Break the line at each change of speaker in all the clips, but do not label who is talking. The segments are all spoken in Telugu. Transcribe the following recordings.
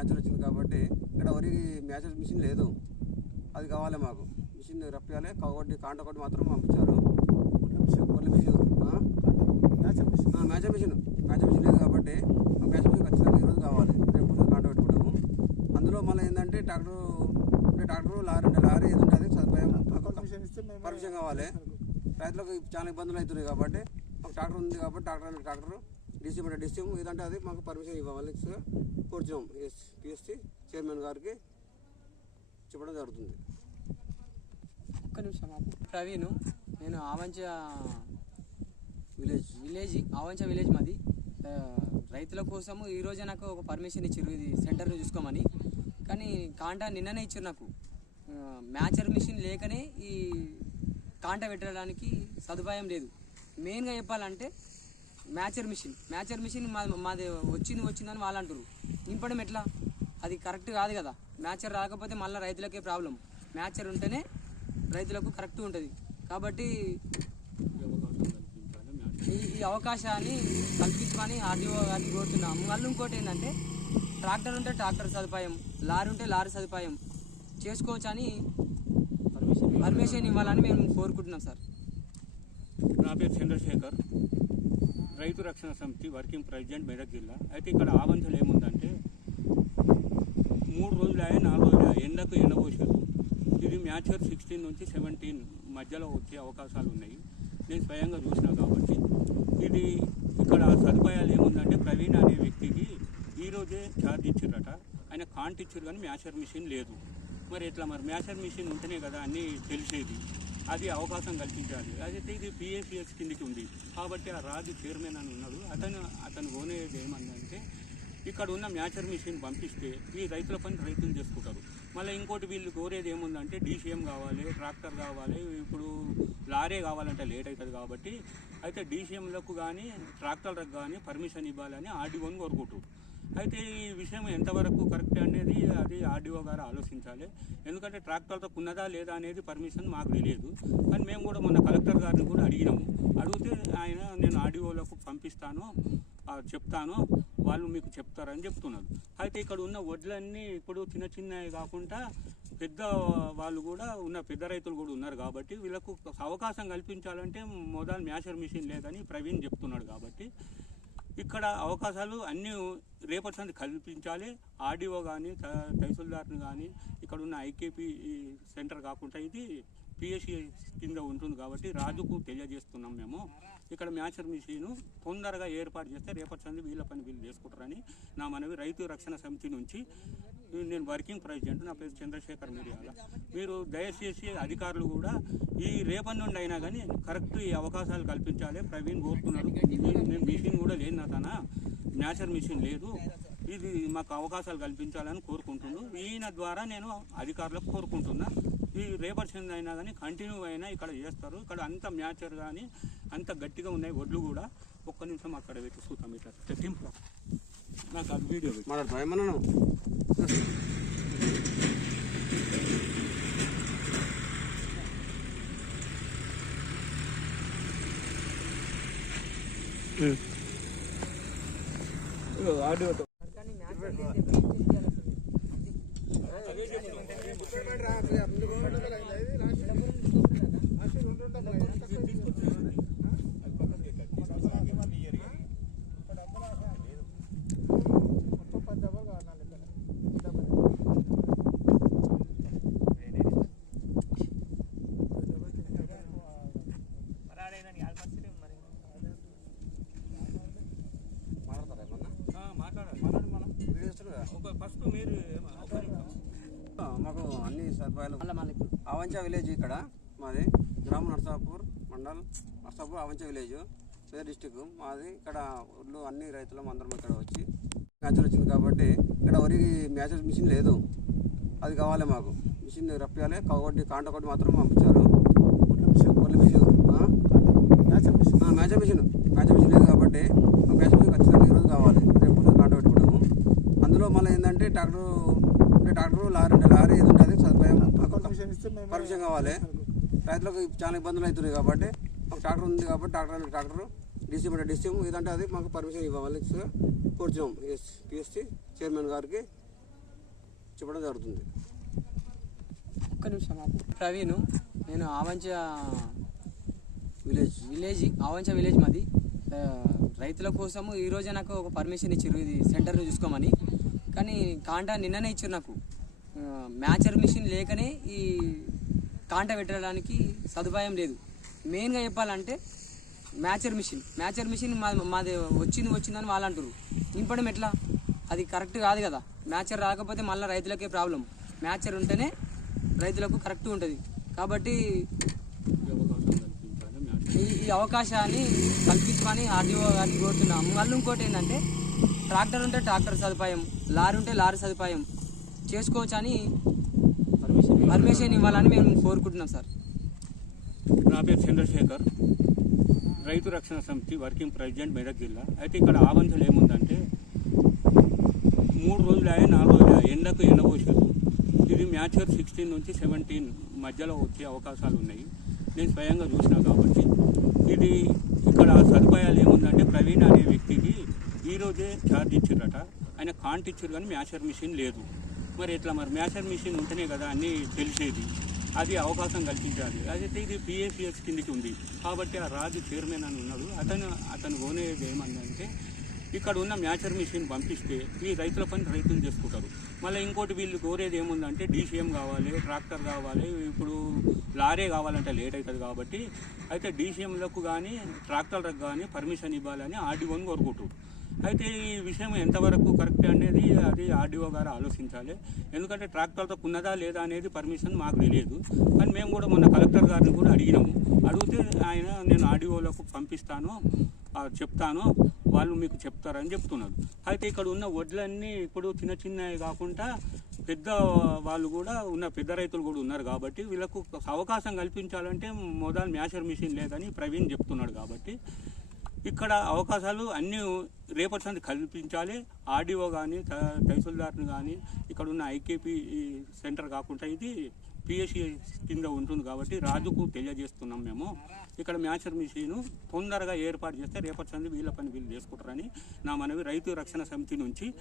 మ్యాచర్ వచ్చింది కాబట్టి ఇక్కడ వరి మ్యాచర్ మిషన్ లేదు. అది కావాలి మాకు. మిషన్ రప్పియాలి. కాబట్టి కాంట ఒకటి మాత్రం పంపించారు. ఒడ్ల మిషన్ ఆ? ఆ, మ్యాచర్ మిషన్. మ్యాచర్ మిషన్ లేదు కాబట్టి ఆ మ్యాచర్ మిషన్ ఖచ్చితంగా ఈరోజు కావాలి. రేపు కాంట పెట్టుకుంటాము అందులో మళ్ళీ ఏంటంటే ట్రాక్టర్ అంటే ట్రాక్టర్ లారీ అంటే లారీ ఏది ఉంటుంది సదుపాయం పర్మిషన్ కావాలి. రైతులకు చాలా ఇబ్బందులు అవుతున్నాయి కాబట్టి మాకు ట్రాక్టర్ ఉంది కాబట్టి ట్రాక్టర్ ట్రాక్టర్ అంటే డిసిఎం ఏదంటే అది మాకు పర్మిషన్ ఇవ్వాలి కోరుచున్నాం. పిఎస్సి చైర్మన్ గారికి చెప్పడం జరుగుతుంది.
ఒక్క నిమిషం. ప్రవీణ్ నేను Avancha
village
village Avancha village మాది. రైతుల కోసము ఈ రోజే నాకు ఒక పర్మిషన్ ఇచ్చారు ఇది సెంటర్ని చూసుకోమని. కానీ కాంటా నిన్ననే ఇచ్చారు నాకు. మ్యాచర్ మిషన్ లేకనే ఈ కాంటా పెట్టడానికి సదుపాయం లేదు. మెయిన్గా చెప్పాలంటే మ్యాచర్ మిషన్. మ్యాచర్ మిషన్ మా మాది వచ్చింది వచ్చిందని వాళ్ళు అంటారు నింపడం ఎట్లా? అది కరెక్ట్ కాదు కదా. మ్యాచర్ రాకపోతే మళ్ళీ రైతులకే ప్రాబ్లం మ్యాచర్ ఉంటేనే రైతులకు కరెక్ట్ ఉంటుంది. కాబట్టి ఈ అవకాశాన్ని కల్పించమని ఆర్డీఓ గారిని కోరుతున్నాం మళ్ళీ ఇంకోటి ఏంటంటే ట్రాక్టర్ ఉంటే ట్రాక్టర్ సదుపాయం లారీ ఉంటే లారీ సదుపాయం చేసుకోవచ్చని పర్మిషన్ ఇవ్వాలని మేము కోరుకుంటున్నాం సార్.
నా పేరు చంద్రశేఖర్. రైతు రక్షణ సమితి వర్కింగ్ ప్రెసిడెంట్ మెదక్ జిల్లా. అయితే ఇక్కడ ఆవంచలు ఏముందంటే మూడు రోజులు అయ్యా నాలుగు రోజులు అయ్యా ఎండకు ఎండబోసారు ఇది మ్యాచర్ సిక్స్టీన్ నుంచి సెవెంటీన్ మధ్యలో వచ్చే అవకాశాలు ఉన్నాయి. నేను స్వయంగా చూసిన కాబట్టి. ఇది ఇక్కడ సదుపాయాలు ఏముందంటే ప్రవీణ్ అనే వ్యక్తికి ఈరోజే ఛార్జ్ ఇచ్చారట. ఆయన కాంట్ ఇచ్చారు కానీ మ్యాచర్ మిషన్ లేదు. మరి ఇట్లా మరి? మ్యాచర్ మిషన్ ఉంటేనే కదా అన్నీ తెలిసేది. అది అవకాశం కల్పించాలి. అయితే ఇది పిఎస్సిఎస్ కిందికి ఉంది. కాబట్టి ఆ రాజు చైర్మన్ అని ఉన్నాడు. అతను అతను కోనేది ఏమందంటే ఇక్కడ ఉన్న మ్యాచర్ మిషన్ పంపిస్తే ఈ రైతుల పని రైతులు చేసుకుంటారు. మళ్ళీ ఇంకోటి వీళ్ళు కోరేది ఏముందంటే డీసీఎం కావాలి ట్రాక్టర్ కావాలి ఇప్పుడు లారీ కావాలంటే లేట్ అవుతుంది కాబట్టి అయితే డీసీఎంలకు కానీ ట్రాక్టర్లకు కానీ పర్మిషన్ ఇవ్వాలని ఆర్డీఓని కోరుకుంటారు అయితే ఈ విషయం ఎంతవరకు కరెక్ట్ అనేది అది ఆర్డీఓ గారు ఆలోచించాలి. ఎందుకంటే ట్రాక్టర్తో ఉన్నదా లేదా అనేది పర్మిషన్ మాకు తెలియదు. కానీ మేము కూడా మొన్న కలెక్టర్ గారిని కూడా అడిగినాము. అడిగితే ఆయన నేను ఆర్డీఓలకు పంపిస్తాను చెప్తాను వాళ్ళు మీకు చెప్తారని చెప్తున్నారు. అయితే ఇక్కడ ఉన్న వడ్లన్నీ ఇప్పుడు చిన్న చిన్నవి కాకుండా పెద్ద వాళ్ళు కూడా ఉన్న పెద్ద రైతులు కూడా ఉన్నారు కాబట్టి వీళ్ళకు అవకాశం కల్పించాలంటే మొదలు మ్యాషర్ మిషన్ లేదని ప్రవీణ్ చెప్తున్నాడు కాబట్టి ఇక్కడ అవకాశాలు అన్నీ రేపటి కల్పించాలి. ఆర్డీఓ కానీ తహసీల్దార్ని కానీ ఇక్కడ ఉన్న ఐకేపీ సెంటర్ కాకుండా ఇది పిఎస్సి కింద ఉంటుంది కాబట్టి రాజుకు తెలియజేస్తున్నాం మేము. ఇక్కడ మ్యాచర్ మిషన్ తొందరగా ఏర్పాటు చేస్తే రేపటి సంది వీళ్ళ పని వీళ్ళు చేసుకుంటారని నా మనవి. రైతు రక్షణ సమితి నుంచి నేను వర్కింగ్ ప్రెసిడెంట్ నా పేరు చంద్రశేఖర్ మిరియాల. మీరు దయచేసి అధికారులు కూడా ఈ రేపటి నుండి అయినా కానీ కరెక్ట్ ఈ అవకాశాలు కల్పించాలి. ప్రవీణ్ కోరుతున్నాడు. నేను మిషన్ కూడా లేదు నా తన. మ్యాచర్ మిషన్ లేదు. ఇది మాకు అవకాశాలు కల్పించాలని కోరుకుంటున్నాను. ఈయన ద్వారా నేను అధికారులకు కోరుకుంటున్నా. ఈ రేపటి సంది అయినా కానీ కంటిన్యూ అయినా ఇక్కడ చేస్తారు. ఇక్కడ అంత మ్యాచర్ కానీ అంత గట్టిగా ఉన్నాయి ఒడ్లు కూడా. ఒక్క నిమిషం అక్కడ పెట్టి చూస్తాం ఇట్లా. నాకు అది వీడియో పెట్టి
మాట్లాడుతున్నా ఏమన్నాను
ఆడియోతో
మాట్లాడతారా ఏమన్నా
మాట్లాడాలి
వీడియో చేస్తారు కదా
ఒక ఫస్ట్ మీరు ఏమ- ఒక నిమిషం.
ఆ, మాకు అన్ని సదుపాయాలు ఆవంచ విలేజ్ ఇక్కడ మాది గ్రామం నర్సాపూర్ మండల్. నర్సాపూర్ ఆవంచ విలేజ్ వేరే డిస్టిక్. మాది ఇక్కడ ఊళ్ళో అన్ని రైతులం అందరం ఇక్కడ వచ్చి మ్యాచర్ వచ్చింది కాబట్టి ఇక్కడ వరి మ్యాచర్ మిషన్ లేదు. అది కావాలి మాకు. మిషన్ రప్పియాలి కాబట్టి కాంట ఒకటి మాత్రం పంపించారు. ఒడ్ల మిషన్ మ్యాచర్ మిషన్ మ్యాచర్ మిషన్. లేదు కాబట్టి ఆ మ్యాచర్ మిషన్ ఖచ్చితంగా ఈరోజు కావాలి. రేపు కాంట పెట్టుకుంటాము అందులో మళ్ళీ ఏంటంటే ట్రాక్టర్ అంటే ట్రాక్టర్ లారీ లారీ ఏది ఉంటుంది సదుపాయం. పర్మిషన్ కావాలి. రైతులకు చాలా ఇబ్బందులు అవుతున్నాయి కాబట్టి మాకు ట్రాక్టర్ ఉంది కాబట్టి ట్రాక్టర్ ట్రాక్టర్ డిసిఎం అంటే డిసిఎం ఏదంటే అది మాకు పర్మిషన్ ఇవ్వాలి. కోరుచున్నాం. పిఎస్సి చైర్మన్ గారికి చెప్పడం జరుగుతుంది.
ఒక్క నిమిషం. ప్రవీణ్ నేను Avancha
village
village Avancha village మాది. రైతుల కోసము ఈ రోజే నాకు ఒక పర్మిషన్ ఇచ్చారు ఇది సెంటర్ను చూసుకోమని. కానీ కాంటా నిన్ననే ఇచ్చారు నాకు. మ్యాచర్ మిషన్ లేకనే ఈ కాంట పెట్టడానికి సదుపాయం లేదు. మెయిన్గా చెప్పాలంటే మ్యాచర్ మిషన్. మ్యాచర్ మిషన్ మా మాది వచ్చింది వచ్చిందని వాళ్ళు అంటారు నింపడం ఎట్లా? అది కరెక్ట్ కాదు కదా. మ్యాచర్ రాకపోతే మళ్ళీ రైతులకే ప్రాబ్లం మ్యాచర్ ఉంటేనే రైతులకు కరెక్ట్ ఉంటుంది. కాబట్టి
ఈ
ఈ అవకాశాన్ని కల్పించమని ఆర్డీఓ గారిని కోరుతున్నాం మళ్ళీ ఇంకోటి ఏంటంటే ట్రాక్టర్ ఉంటే ట్రాక్టర్ సదుపాయం లారీ ఉంటే లారీ సదుపాయం. చేసుకోవచ్చు అని
పర్మిషన్
పర్మిషన్ ఇవ్వాలని మేము కోరుకుంటున్నాం సార్.
నా పేరు చంద్రశేఖర్. రైతు రక్షణ సమితి వర్కింగ్ ప్రెసిడెంట్ మెదక్ జిల్లా. అయితే ఇక్కడ ఆవంచలు ఏముందంటే మూడు రోజులు అయ్యా నాలుగు రోజులు అయ్యా ఎండకు ఎండబోసారు ఇది మ్యాచర్ సిక్స్టీన్ నుంచి సెవెంటీన్ మధ్యలో వచ్చే అవకాశాలు ఉన్నాయి. నేను స్వయంగా చూసిన కాబట్టి. ఇది ఇక్కడ సదుపాయాలు ఏముందంటే ప్రవీణ్ అనే వ్యక్తికి ఈరోజే ఛార్జ్ ఇచ్చారట ఆయన కాంట్ ఇచ్చారు కానీ మ్యాచర్ మిషన్ లేదు. మరి ఇట్లా మరి? మ్యాచర్ మిషన్ ఉంటేనే కదా అన్నీ తెలిసేది. అది అవకాశం కల్పించాలి. అయితే ఇది పిఏసిఎస్ కిందికి ఉంది. కాబట్టి ఆ రాజు చైర్మన్ అని ఉన్నాడు. అతను అతను కోనేది అంటే ఇక్కడ ఉన్న మ్యాచర్ మిషన్ పంపిస్తే ఈ రైతుల పని రైతులు చేసుకుంటారు. మళ్ళీ ఇంకోటి వీళ్ళు కోరేది ఏముందంటే డీసీఎం కావాలి ట్రాక్టర్ కావాలి ఇప్పుడు లారీ కావాలంటే లేట్ అవుతుంది కాబట్టి అయితే డీసీఎంలకు కానీ ట్రాక్టర్లకు కానీ పర్మిషన్ ఇవ్వాలని ఆర్డీఓని కోరుకుంటారు అయితే ఈ విషయం ఎంతవరకు కరెక్ట్ అనేది అది ఆర్డీఓ గారు ఆలోచించాలి. ఎందుకంటే ట్రాక్టర్తో ఉన్నదా లేదా అనేది పర్మిషన్ మాకు తెలియదు. కానీ మేము కూడా మొన్న కలెక్టర్ గారిని కూడా అడిగినాము. అడిగితే ఆయన నేను ఆర్డీఓలకు పంపిస్తాను చెప్తాను. వాళ్ళు మీకు చెప్తారని చెప్తున్నారు. అయితే ఇక్కడ ఉన్న వడ్లన్నీ ఇప్పుడు చిన్న చిన్నవి కాకుండా పెద్ద వాళ్ళు కూడా ఉన్న పెద్ద రైతులు కూడా ఉన్నారు కాబట్టి వీళ్ళకు అవకాశం కల్పించాలంటే మొదలు మ్యాషర్ మిషన్ లేదని ప్రవీణ్ చెప్తున్నాడు కాబట్టి ఇక్కడ అవకాశాలు అన్నీ రేపటి సంది కల్పించాలి. ఆర్డీఓ కానీ తహసీల్దార్ని కానీ ఇక్కడ ఉన్న ఐకేపీ సెంటర్ కాకుండా ఇది పిఎస్సి కింద ఉంటుంది కాబట్టి రాజుకు తెలియజేస్తున్నాం మేము. ఇక్కడ మ్యాచర్ మిషన్ తొందరగా ఏర్పాటు చేస్తే రేపటి సంది వీళ్ళ పని వీళ్ళు చేసుకుంటారని నా మనవి. రైతు రక్షణ సమితి నుంచి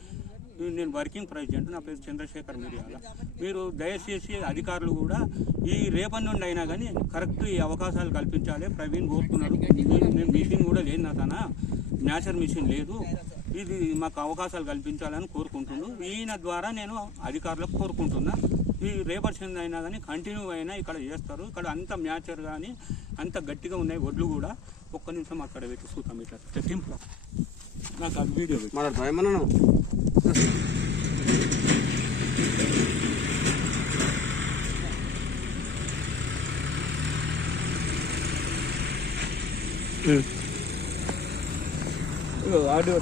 నేను వర్కింగ్ ప్రెసిడెంట్ నా పేరు చంద్రశేఖర్ మిరియాల. మీరు దయచేసి అధికారులు కూడా ఈ రేపటి నుండి అయినా కానీ కరెక్ట్ ఈ అవకాశాలు కల్పించాలి. ప్రవీణ్ కోరుతున్నాడు నేను- మిషన్ కూడా లేదు నా తన. మ్యాచర్ మిషన్ లేదు. ఇది మాకు అవకాశాలు కల్పించాలని కోరుకుంటున్నాను. ఈయన ద్వారా నేను అధికారులకు కోరుకుంటున్నా. ఈ సంది అయినా కానీ కంటిన్యూ అయినా ఇక్కడ చేస్తారు. ఇక్కడ అంత మ్యాచర్ కానీ అంత గట్టిగా ఉన్నాయి వడ్లు కూడా. ఒక్క నిమిషం అక్కడ పెట్టి చూద్దాం ఇట్లా. తెప్పింపు నాకు అది వీడియో పెట్టు.
మాట్లాడుతావు? ఏమన్నా?
ఆడియో